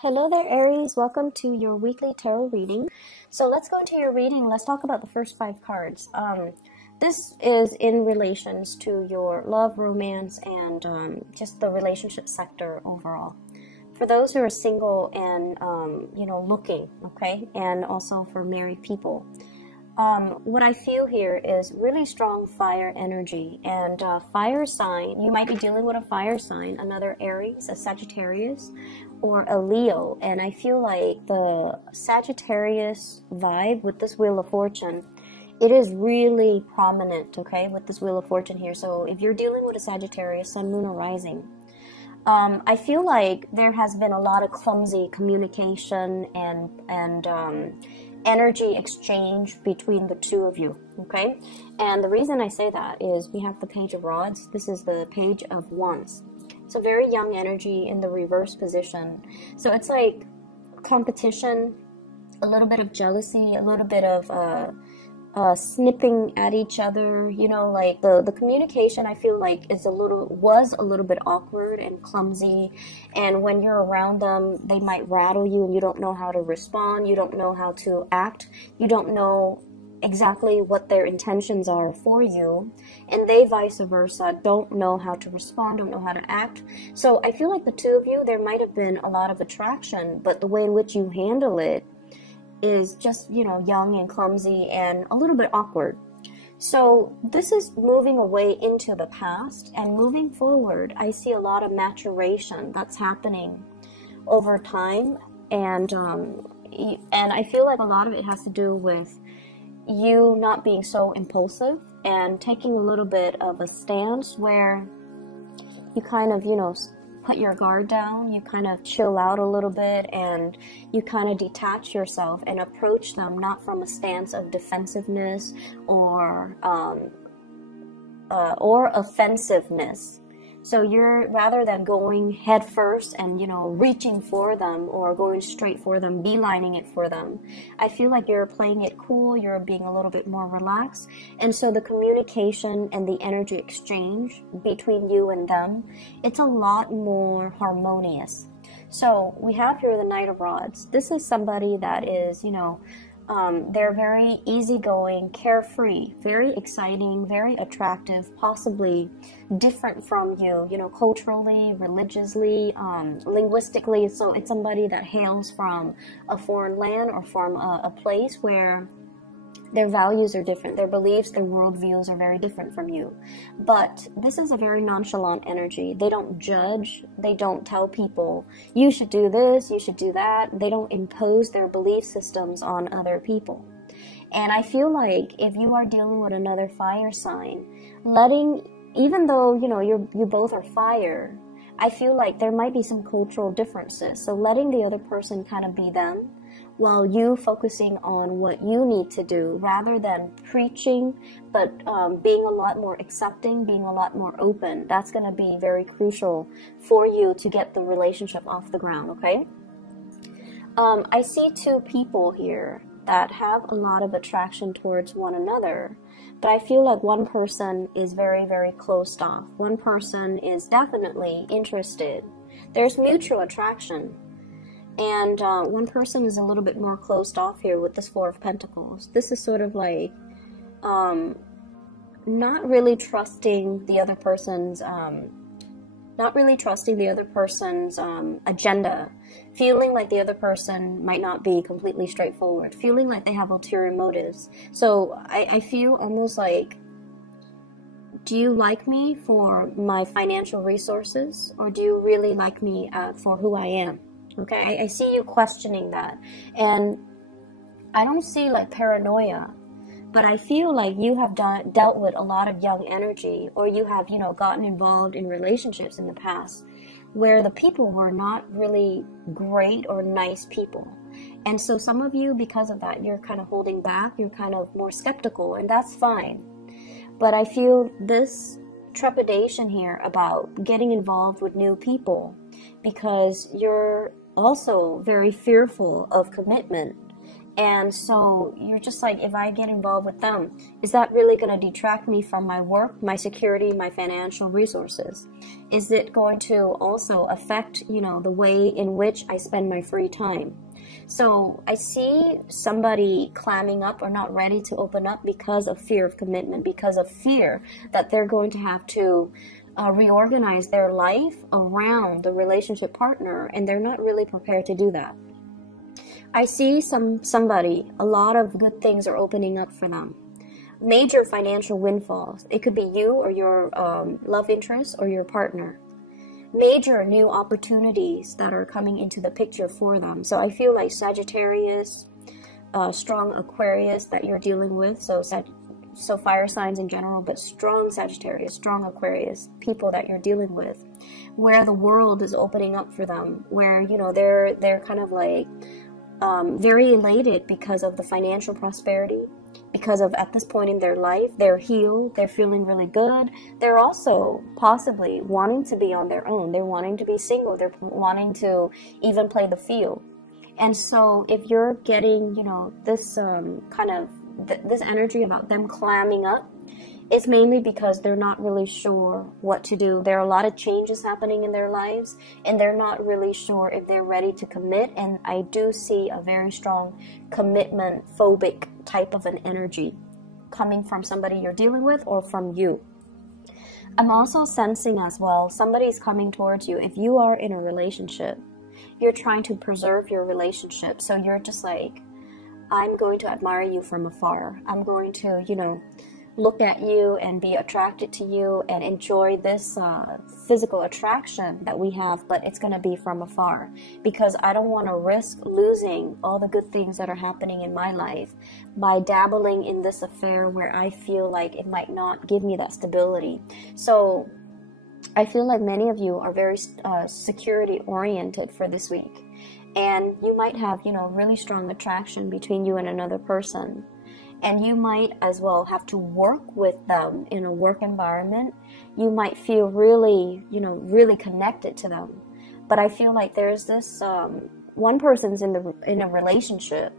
Hello there, Aries. Welcome to your weekly tarot reading. So let's go into your reading. Let's talk about the first 5 cards. This is in relations to your love, romance, and just the relationship sector overall. For those who are single and, looking, okay, and also for married people. What I feel here is really strong fire energy, and fire sign, you might be dealing with a fire sign, another Aries, a Sagittarius, or a Leo. And I feel like the Sagittarius vibe with this Wheel of Fortune, it is really prominent, okay, with this Wheel of Fortune here. So if you're dealing with a Sagittarius, Sun, Moon, or Rising, I feel like there has been a lot of clumsy communication and energy exchange between the two of you, okay? And the reason I say that is we have the Page of Rods. This is the Page of Wands. It's a very young energy in the reverse position. So it's like competition, a little bit of jealousy, a little bit of snipping at each other, you know, like the communication I feel like was a little bit awkward and clumsy, and when you're around them they might rattle you and you don't know how to respond, you don't know how to act, you don't know exactly what their intentions are for you, and they vice versa don't know how to respond, don't know how to act. So I feel like the two of you, there might have been a lot of attraction, but the way in which you handle it is just, you know, young and clumsy and a little bit awkward. So this is moving away into the past, and moving forward I see a lot of maturation that's happening over time, and I feel like a lot of it has to do with you not being so impulsive and taking a little bit of a stance where you kind of, you know, put your guard down, you kind of chill out a little bit, and you kind of detach yourself and approach them not from a stance of defensiveness or offensiveness. So you're, rather than going head first and, you know, reaching for them or going straight for them, beelining it for them, I feel like you're playing it cool, you're being a little bit more relaxed. And so the communication and the energy exchange between you and them, it's a lot more harmonious. So we have here the Knight of Rods. This is somebody that is, you know, they're very easygoing, carefree, very exciting, very attractive, possibly different from you, you know, culturally, religiously, linguistically. So it's somebody that hails from a foreign land or from a place where their values are different, their beliefs, their worldviews are very different from you. But this is a very nonchalant energy. They don't judge. They don't tell people, you should do this, you should do that. They don't impose their belief systems on other people. And I feel like if you are dealing with another fire sign, even though, you know, you both are fire, I feel like there might be some cultural differences. So letting the other person kind of be them, while you focusing on what you need to do, rather than preaching, but being a lot more accepting, being a lot more open. That's going to be very crucial for you to get the relationship off the ground, okay? I see two people here that have a lot of attraction towards one another, but I feel like one person is very, very closed off. One person is definitely interested. There's mutual attraction. And one person is a little bit more closed off here with this Four of Pentacles. This is sort of like not really trusting the other person's agenda, feeling like the other person might not be completely straightforward, feeling like they have ulterior motives. So I feel almost like, do you like me for my financial resources, or do you really like me for who I am? Okay, I see you questioning that, and I don't see like paranoia, but I feel like you have dealt with a lot of young energy, or you have, you know, gotten involved in relationships in the past where the people were not really great or nice people. And so some of you, because of that, you're kind of holding back, you're kind of more skeptical, and that's fine. But I feel this trepidation here about getting involved with new people because you're also very fearful of commitment. And so you're just like, if I get involved with them, is that really going to detract me from my work, my security, my financial resources? Is it going to also affect, you know, the way in which I spend my free time? So I see somebody clamming up or not ready to open up because of fear of commitment, because of fear that they're going to have to reorganize their life around the relationship partner, and they're not really prepared to do that. I see somebody, a lot of good things are opening up for them. Major financial windfalls. It could be you or your love interest or your partner. Major new opportunities that are coming into the picture for them. So I feel like Sagittarius, strong Aquarius that you're dealing with. So fire signs in general, but strong Sagittarius, strong Aquarius, people that you're dealing with, where the world is opening up for them, where, you know, they're kind of like very elated because of the financial prosperity, because of, at this point in their life, they're healed, they're feeling really good. They're also possibly wanting to be on their own. They're wanting to be single. They're wanting to even play the field. And so if you're getting, you know, this kind of this energy about them clamming up, it's mainly because they're not really sure what to do. There are a lot of changes happening in their lives, and they're not really sure if they're ready to commit. And I do see a very strong commitment phobic type of an energy coming from somebody you're dealing with or from you. I'm also sensing as well, somebody's coming towards you. If you are in a relationship, you're trying to preserve your relationship. So you're just like, I'm going to admire you from afar. I'm going to, you know, look at you and be attracted to you and enjoy this physical attraction that we have, but it's going to be from afar, because I don't want to risk losing all the good things that are happening in my life by dabbling in this affair where I feel like it might not give me that stability. So I feel like many of you are very security oriented for this week, and you might have, you know, really strong attraction between you and another person. And you might as well have to work with them in a work environment. You might feel really, you know, really connected to them. But I feel like there's this, one person's in a relationship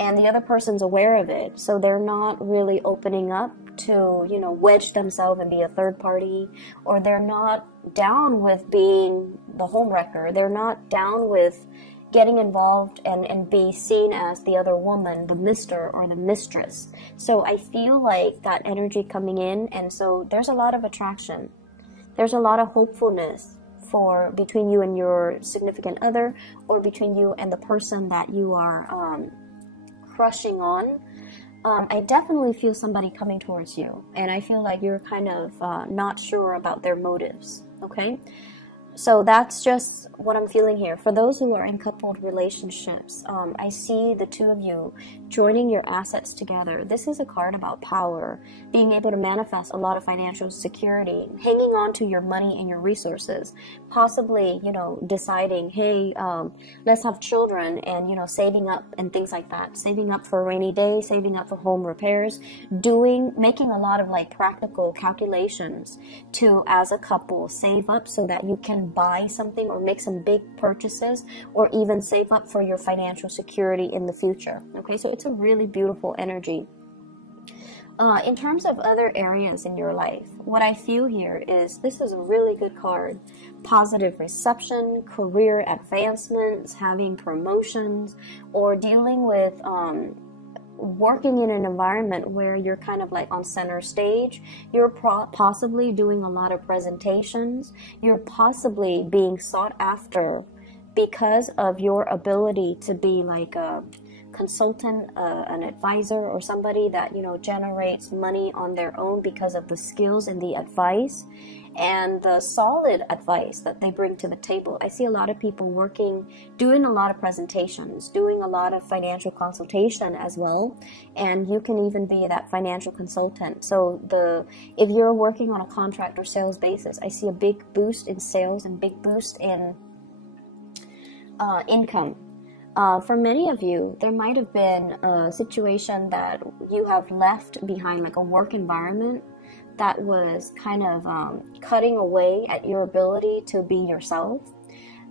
and the other person's aware of it. So they're not really opening up to, you know, wedge themselves and be a third party, or they're not down with being the homewrecker. They're not down with getting involved and be seen as the other woman, the mister or the mistress. So I feel like that energy coming in, and so there's a lot of attraction. There's a lot of hopefulness for between you and your significant other, or between you and the person that you are crushing on. I definitely feel somebody coming towards you, and I feel like you're kind of not sure about their motives, okay? So that's just what I'm feeling here. For those who are in coupled relationships, I see the two of you joining your assets together. This is a card about power, being able to manifest a lot of financial security, hanging on to your money and your resources, possibly, you know, deciding, hey, let's have children, and, you know, saving up and things like that, saving up for a rainy day, saving up for home repairs, making a lot of like practical calculations to, as a couple, save up so that you can buy something or make some big purchases, or even save up for your financial security in the future. Okay, so it's a really beautiful energy. In terms of other areas in your life, what I feel here is this is a really good card. Positive reception, career advancements, having promotions, or dealing with working in an environment where you're kind of like on center stage. You're possibly doing a lot of presentations. You're possibly being sought after because of your ability to be like a consultant, an advisor, or somebody that, you know, generates money on their own because of the skills and the advice and the solid advice that they bring to the table. I see a lot of people doing a lot of presentations, doing a lot of financial consultation as well, and you can even be that financial consultant. So if you're working on a contract or sales basis, I see a big boost in sales and big boost in income. For many of you, there might have been a situation that you have left behind, like a work environment that was kind of cutting away at your ability to be yourself.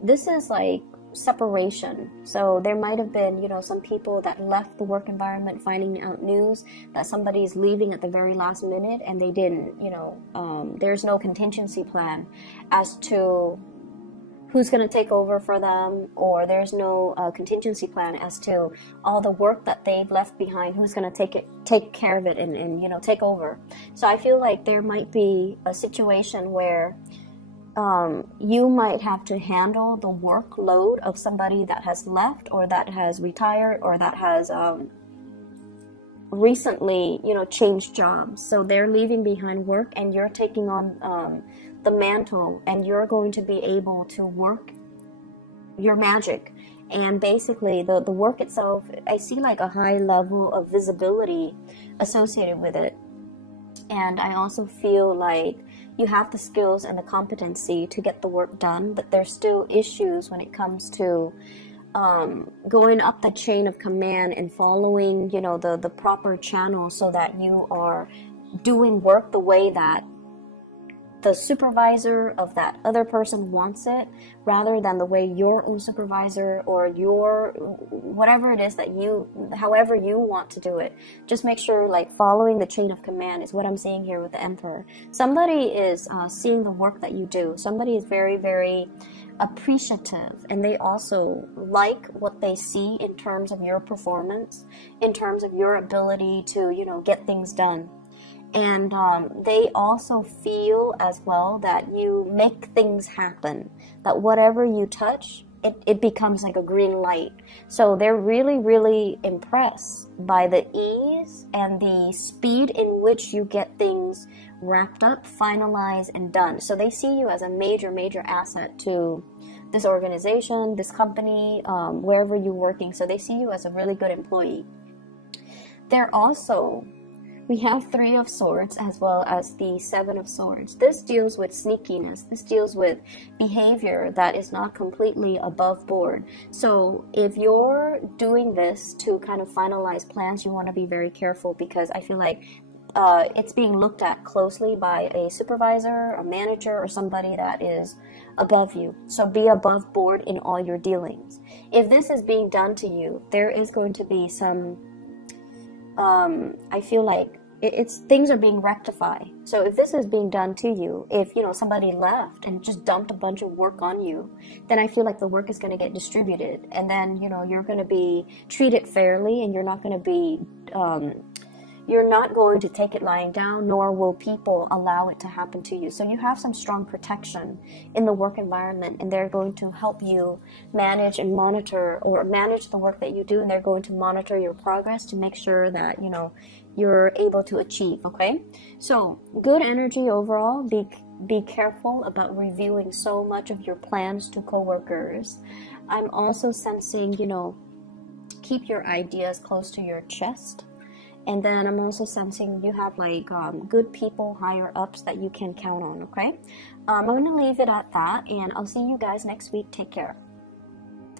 This is like separation. So there might have been, you know, some people that left the work environment finding out news that somebody is leaving at the very last minute, and they didn't, you know, there's no contingency plan as to who's going to take over for them, or there's no contingency plan as to all the work that they've left behind, who's going to take care of it and you know, take over. So I feel like there might be a situation where you might have to handle the workload of somebody that has left, or that has retired, or that has recently, you know, changed jobs. So they're leaving behind work, and you're taking on the mantle, and you're going to be able to work your magic. And basically the work itself, I see like a high level of visibility associated with it. And I also feel like you have the skills and the competency to get the work done, but there's still issues when it comes to going up the chain of command and following, you know, the proper channel, so that you are doing work the way that the supervisor of that other person wants it, rather than the way your own supervisor or your whatever it is that you, however you want to do it. Just make sure, like, following the chain of command is what I'm seeing here with the Emperor. Somebody is seeing the work that you do. Somebody is very, very appreciative, and they also like what they see in terms of your performance, in terms of your ability to, you know, get things done. And they also feel as well that you make things happen, that whatever you touch, it becomes like a green light. So they're really, really impressed by the ease and the speed in which you get things wrapped up, finalized, and done. So they see you as a major, major asset to this organization, this company, wherever you're working. So they see you as a really good employee. They're also... We have Three of Swords as well as the Seven of Swords. This deals with sneakiness. This deals with behavior that is not completely above board. So if you're doing this to kind of finalize plans, you want to be very careful, because I feel like it's being looked at closely by a supervisor, a manager, or somebody that is above you. So be above board in all your dealings. If this is being done to you, there is going to be some... I feel like things are being rectified. So if this is being done to you, if, you know, somebody left and just dumped a bunch of work on you, then I feel like the work is going to get distributed, and then, you know, you're going to be treated fairly, and you're not going to be you're not going to take it lying down, nor will people allow it to happen to you. So you have some strong protection in the work environment, and they're going to help you manage and monitor, or manage the work that you do, and they're going to monitor your progress to make sure that, you know, you're able to achieve, okay? So good energy overall. Be careful about reviewing so much of your plans to coworkers. I'm also sensing, you know, keep your ideas close to your chest. And then I'm also sensing you have like good people, higher ups that you can count on, okay? I'm going to leave it at that, and I'll see you guys next week. Take care.